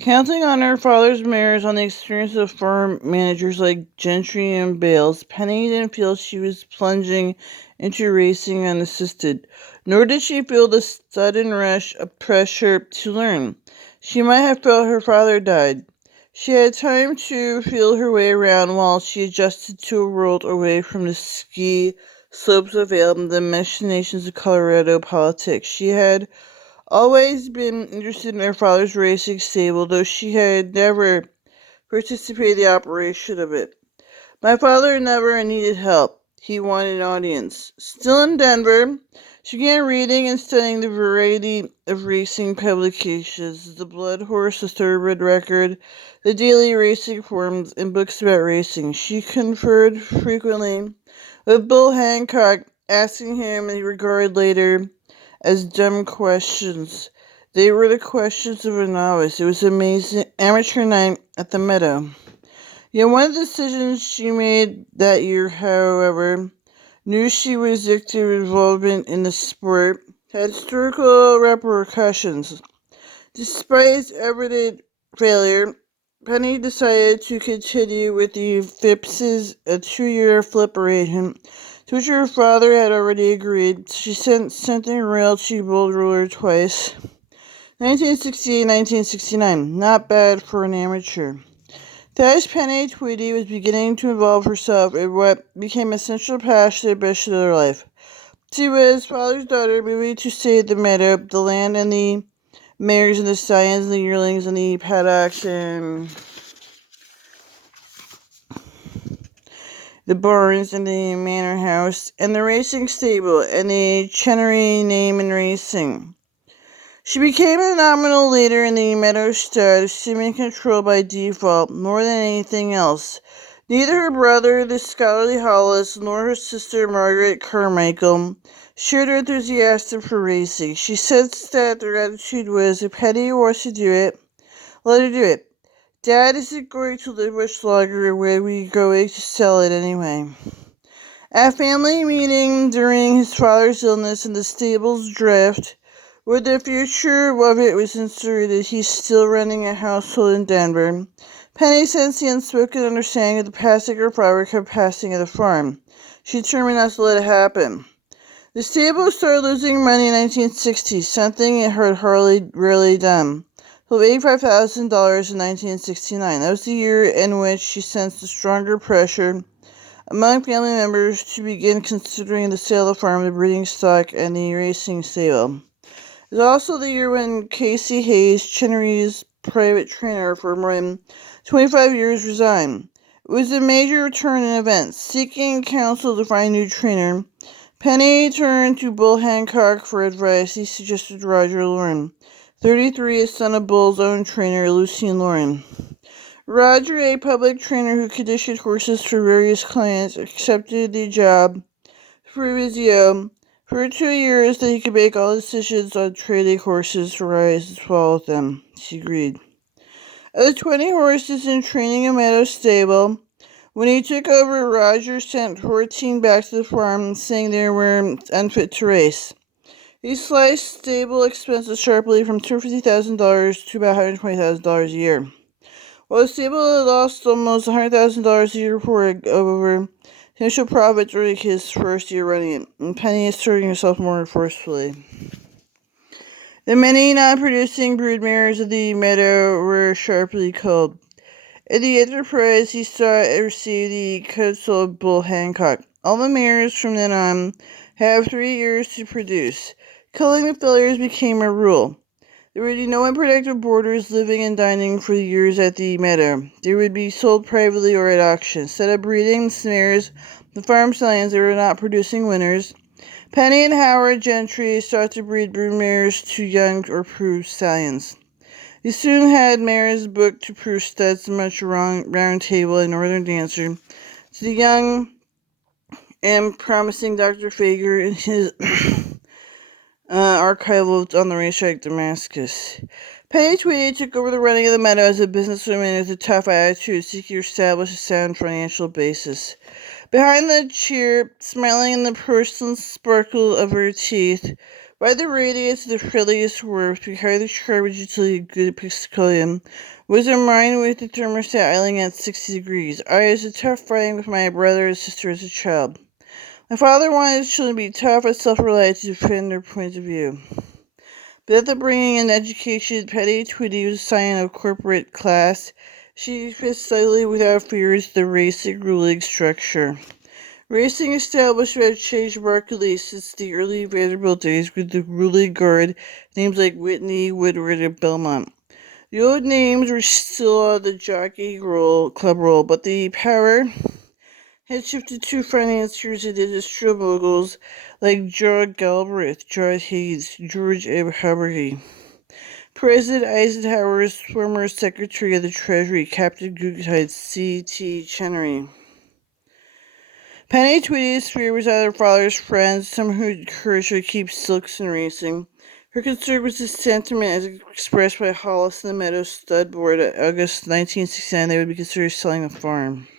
Counting on her father's mares on the experience of farm managers like Gentry and Bales, Penny didn't feel she was plunging into racing unassisted, nor did she feel the sudden rush of pressure to learn. She might have felt her father died. She had time to feel her way around while she adjusted to a world away from the ski slopes of Vail and the machinations of Colorado politics. She had always been interested in her father's racing stable, though she had never participated in the operation of it. My father never needed help. He wanted an audience. Still in Denver, she began reading and studying the variety of racing publications, the Blood Horse, the Thoroughbred Record, the Daily Racing Forums, and books about racing. She conferred frequently with Bull Hancock, asking him in regard later as dumb questions. They were the questions of a novice. It was amazing amateur night at the Meadow. Yet one of the decisions she made that year, however, knew she was active involvement in the sport, had historical repercussions. Despite its evident failure, Penny decided to continue with the Phipps's a 2-year flip arrangement, to which her father had already agreed. She sent something royal to Bold Ruler twice. 1968, 1969. Not bad for an amateur. Thus, Penny Tweedy was beginning to involve herself in what became a central passion and ambition of her life. She was father's daughter, moving to save the meadow, the land, and the mares and the stallions and the yearlings and the paddocks and the barns and the manor house and the racing stable and the Chenery name in racing. She became a nominal leader in the Meadow stud, assuming control by default more than anything else. Neither her brother, the scholarly Hollis, nor her sister, Margaret Carmichael, shared her enthusiasm for racing. She sensed that their attitude was, if Hetty wants to do it, let her do it. Dad isn't going to live much longer, and we're going to sell it anyway. At family meeting during his father's illness and the stable's drift, where the future of it was inserted, he's still running a household in Denver. Penny sensed the unspoken understanding of the passing of her father kept passing of the farm. She determined not to let it happen. The stable started losing money in 1960, something it had rarely done. Sold $85,000 in 1969. That was the year in which she sensed a stronger pressure among family members to begin considering the sale of the farm, the breeding stock, and the racing stable. It was also the year when Casey Hayes, Chenery's private trainer for more than 25 years, resigned. It was a major turn in events. Seeking counsel to find a new trainer, Penny turned to Bull Hancock for advice. He suggested Roger Lauren, 33, a son of Bull's own trainer, Lucien Lauren. Roger, a public trainer who conditioned horses for various clients, accepted the job for Vizio for 2 years that he could make all decisions on trading horses for rise and fall with them. She agreed. Of the 20 horses in training in Meadow stable, when he took over, Roger sent 14 back to the farm, saying they were unfit to race. He sliced stable expenses sharply from $250,000 to about $120,000 a year. While the stable had lost almost $100,000 a year before over initial profit during his first year running it, and Penny asserting herself more forcefully. The many non-producing broodmares of the meadow were sharply culled. In the enterprise, he sought and received the counsel of Bull Hancock. All the mares from then on have 3 years to produce. Culling the failures became a rule. There would be no unproductive boarders living and dining for years at the meadow. They would be sold privately or at auction. Instead of breeding mares, the farm stallions, they were not producing winners. Penny and Howard Gentry sought to breed broodmares to young or proved stallions. They soon had mares booked to prove studs, much round table and northern dancer, to the young and promising Dr. Fager and his archival on the racetrack Damascus. Penny Tweedy took over the running of the meadow as a businesswoman with a tough attitude, seeking to establish a sound financial basis. Behind the cheer, smiling in the porcelain sparkle of her teeth, By the radius of the friendliest worth, behind the charming utility of good Episcopalian, was a mine with the thermostat idling at 60 degrees. I was a tough fighting with my brother and sister as a child. My father wanted his children to be tough and self-reliant to defend their points of view. But after bringing an education, Penny Tweedy was a sign of corporate class. She fit slightly without fear into the racing ruling structure. Racing establishment had changed markedly since the early Vanderbilt days with the ruling guard, names like Whitney, Woodward, and Belmont. The old names were still on the jockey club roll, but the power had shifted to financiers and industrial moguls like John Galbraith, John Hayes, George M. Haberty. President Eisenhower's former Secretary of the Treasury, Captain Guggenheim C.T. Chenery. Penny Tweedy's fear was out of her father's friends, some who encouraged her to keep silks in racing. Her concern was the sentiment as expressed by Hollis and the Meadows Stud Board at August 1969 they would be considered selling the farm.